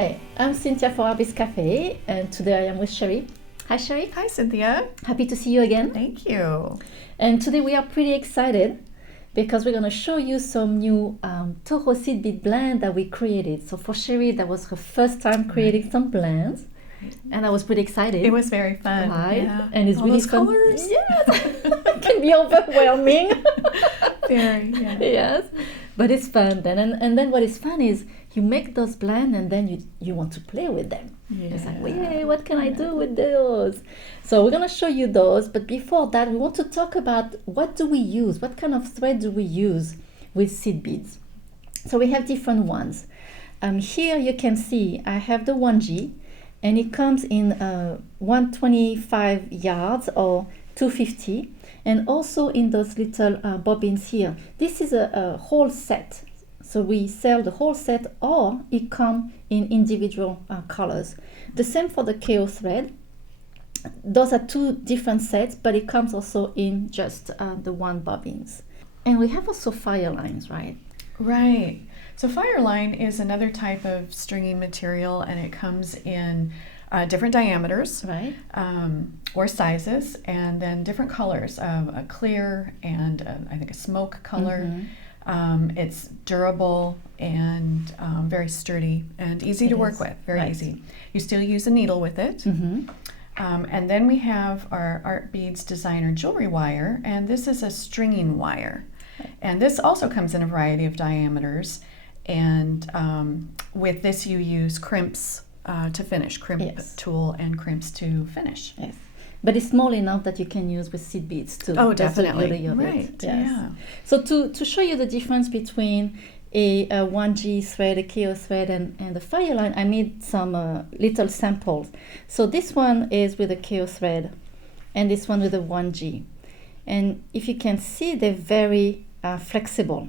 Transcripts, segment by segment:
Hi, I'm Cynthia for Artbeads Cafe, and today I am with Cheri. Hi, Cheri. Hi, Cynthia. Happy to see you again. Thank you. And today we are pretty excited because we're going to show you some new Toho seed bead blend that we created. So for Cheri, that was her first time creating some blends, and I was pretty excited. It was very fun. Right? Yeah. And it's all really those fun. colors. Yes, it can be overwhelming. Very, yeah. Yes, but it's fun then. And then what is fun is you make those blends and then you want to play with them. Yeah. It's like, well, yay, what can I do with those? So we're going to show you those. But before that, we want to talk about what do we use? What kind of thread do we use with seed beads? So we have different ones. Here you can see I have the 1G, and it comes in 125 yards or 250. And also in those little bobbins here. This is a whole set. So we sell the whole set, or it comes in individual colors. The same for the KO thread. Those are two different sets, but it comes also in just the one bobbins. And we have also fire lines, right? Right. So fireline is another type of stringing material, and it comes in different diameters, Right. or sizes, and then different colors, a clear and I think a smoke color. It's durable and very sturdy and easy to work with, very Right. easy. You still use a needle with it. And then we have our Artbeads designer jewelry wire, and this is a stringing wire. And this also comes in a variety of diameters, and with this you use crimps to finish, crimp Yes. tool and crimps to finish. Yes. But it's small enough that you can use with seed beads too. Oh, That's the definitely. beauty of it. Right, Yes. yeah. So to show you the difference between a 1G thread, a KO thread, and the fire line, I made some little samples. So this one is with a KO thread, and this one with a 1G. And if you can see, they're very flexible.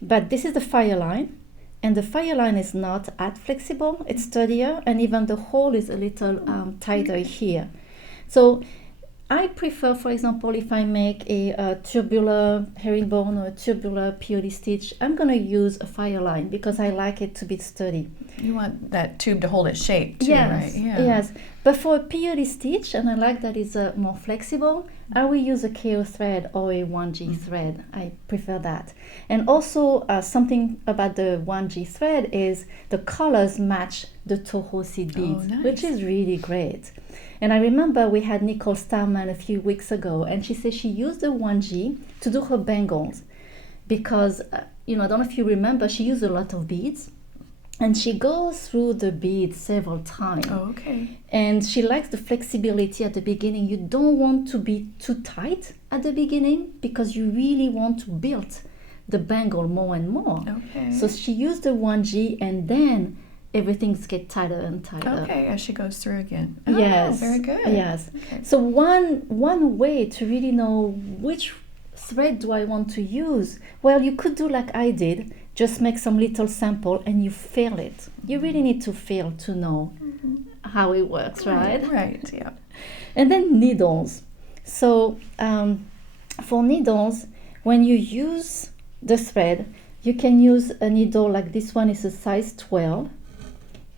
But this is the fire line. And the fire line is not as flexible, it's sturdier, and even the hole is a little tighter here. So I prefer, for example, if I make a tubular herringbone or a tubular POD stitch, I'm going to use a fire line because I like it to be sturdy. You want that tube to hold its shape too, Yes, right? Yeah. yes. But for a POD stitch, and I like that it's more flexible, I will use a KO thread or a 1G thread. I prefer that. And also something about the 1G thread is the colors match the Toho seed beads, nice. which is really great. And I remember we had Nicole Starman a few weeks ago, and she said she used the 1G to do her bangles because, I don't know if you remember, she used a lot of beads. And she goes through the beads several times. Oh, okay. And she likes the flexibility at the beginning. You don't want to be too tight at the beginning because you really want to build the bangle more and more. Okay. So she used the 1G, and then everything's get tighter and tighter. Okay, as she goes through again. Oh, Yes. very good. Yes. Okay. So one way to really know which thread do I want to use, well, you could do like I did, just make some little sample and you feel it. You really need to feel to know how it works, right? Right, yeah. And then needles. So for needles, when you use the thread, you can use a needle like this one is a size 12,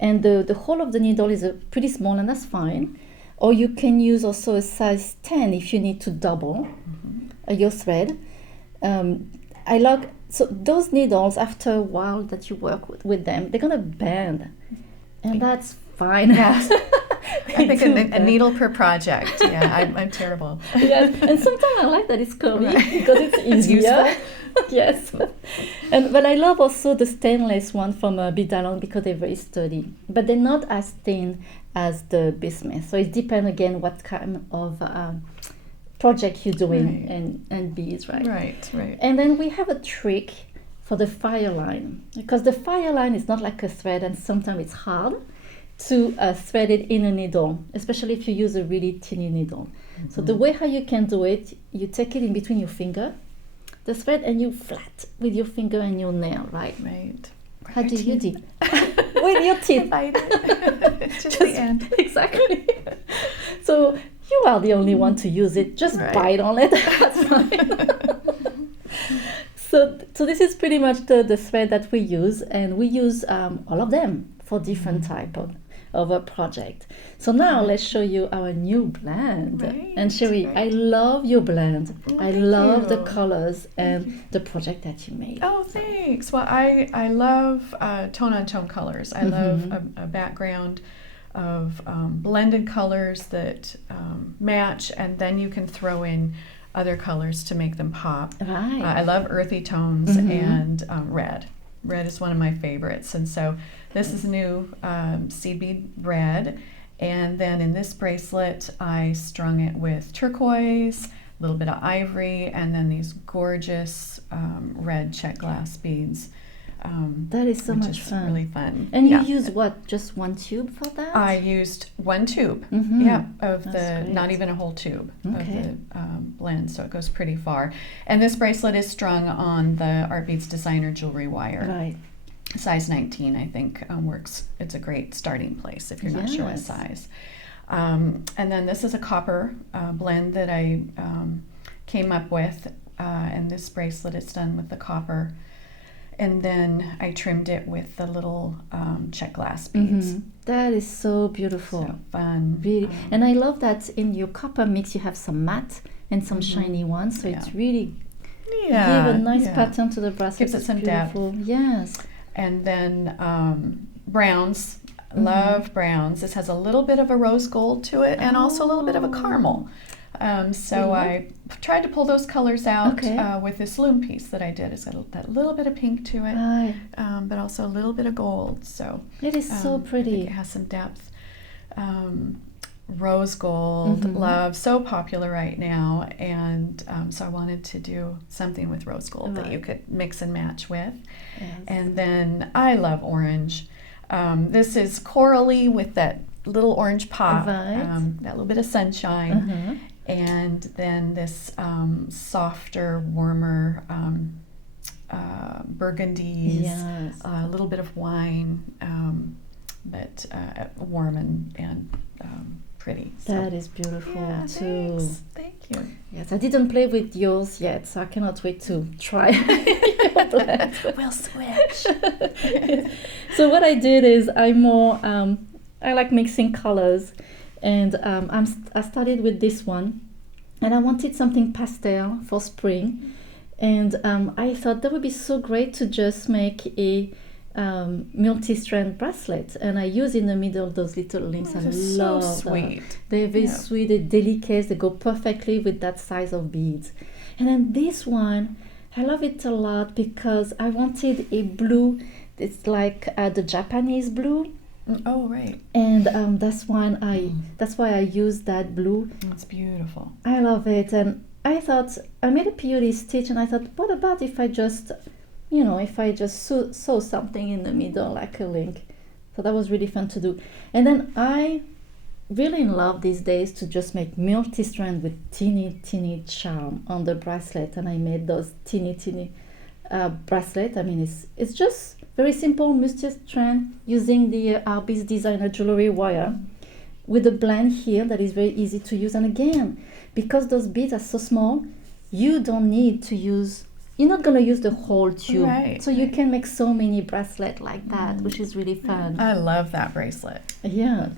and the hole of the needle is pretty small, and that's fine. Or you can use also a size 10 if you need to double your thread. So those needles, after a while that you work with them, they're gonna bend, and that's fine. Yes. I think a needle per project. Yeah, I'm terrible. Yes, and sometimes I like that it's curvy because it's It's easier. useful. Yes, but I love also the stainless one from Bead because they're very sturdy, but they're not as thin as the bismuth. So it depends again what kind of project you're doing and beads, right? Right. And then we have a trick for the fire line, because the fire line is not like a thread, and sometimes it's hard to thread it in a needle, especially if you use a really teeny needle. So the way how you can do it, you take it in between your finger, the thread, and you flat with your finger and your nail, right? Right. How do you do? With your teeth. Just the end. Exactly. So you are the only one to use it. Just bite on it. That's fine. So So this is pretty much the thread that we use, and we use all of them for different type of a project. So now let's show you our new blend. Right, And Cheri, right. I love your blend. I thank love the you. colors and the project that you made. Oh, thanks. Well, I love tone-on-tone colors. I love a background of blended colors that match, and then you can throw in other colors to make them pop. Right. I love earthy tones and red. Red is one of my favorites, and so this is new seed bead red. And then in this bracelet, I strung it with turquoise, a little bit of ivory, and then these gorgeous red check glass beads. That is so which much is fun. really fun. And you Yeah. use what? Just one tube for that? I used one tube, of That's the, not great. even a whole tube Okay. of the blend, so it goes pretty far. And this bracelet is strung on the Artbeads designer jewelry wire. Right. Size 19, I think, works. It's a great starting place if you're not sure what Yes. size. And then this is a copper blend that I came up with, and this bracelet is done with the copper. And then I trimmed it with the little check glass beads. That is so beautiful. So fun. Really. And I love that in your copper mix you have some matte and some shiny ones. So it's really give a nice pattern to the bracelet. Gives it It's some depth. beautiful. Yes. And then browns. Love browns. This has a little bit of a rose gold to it, and also a little bit of a caramel. So I tried to pull those colors out with this loom piece that I did. It's got that little bit of pink to it, Right. but also a little bit of gold. So It is so I think pretty. it has some depth. Rose gold, love, so popular right now, and so I wanted to do something with rose gold that you could mix and match with. Yes. And then I love orange. This is corally with that little orange pop, Right. that little bit of sunshine, and then this softer, warmer burgundies, Yes. a little bit of wine, but warm and pretty. So. That is beautiful Yeah, too. thanks. Thank you. Yes, I didn't play with yours yet, so I cannot wait to try your blend. We'll switch. So what I did is I like mixing colors, and I started with this one, and I wanted something pastel for spring, and I thought that would be so great to just make a multi-strand bracelet, and I use in the middle those little links. I This is love so them. sweet. They're very sweet, they're delicate, they go perfectly with that size of beads. And then this one, I love it a lot because I wanted a blue, it's like the Japanese blue, Oh, right. and that's why I used that blue. It's beautiful. I love it, and I thought, I made a peyote stitch, and I thought, what about if I just sew something in the middle like a link. So that was really fun to do. And then I really in love these days to just make multi-strand with teeny charm on the bracelet, and I made those teeny bracelet. I mean, it's just very simple multi-strand using the Artbeads designer jewelry wire with a blend here that is very easy to use. And again, because those beads are so small, you don't need to use, you're not going to use the whole tube. Right, So you can make so many bracelets like that, which is really fun. I love that bracelet. Yeah.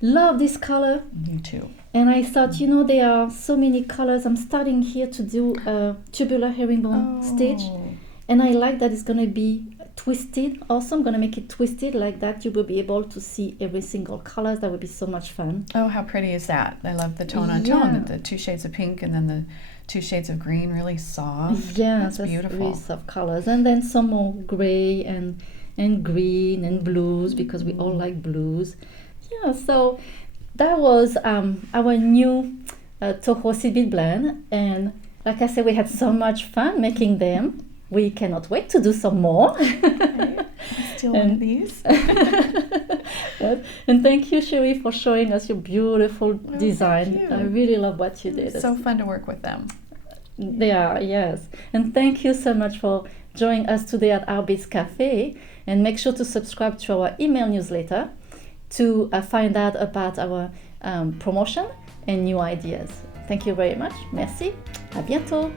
Love this color. Me too. And I thought, there are so many colors. I'm starting here to do a tubular herringbone stitch. And I like that it's going to be twisted. Also, I'm going to make it twisted like that. You will be able to see every single color. That would be so much fun. Oh, how pretty is that? I love the tone on tone, the 2 shades of pink and then the 2 shades of green, really soft. Yeah, that's beautiful. Really soft colors. And then some more gray and green and blues, because we all like blues. Yeah, so that was our new Toho seed bead blend. And like I said, we had so much fun making them. We cannot wait to do some more. Still one of these. And thank you, Cheri, for showing us your beautiful design. thank you. I really love what you did. It's so fun to work with them. They are, yes. And thank you so much for joining us today at Artbeads Cafe. And make sure to subscribe to our email newsletter to find out about our promotion and new ideas. Thank you very much. Merci. À bientôt.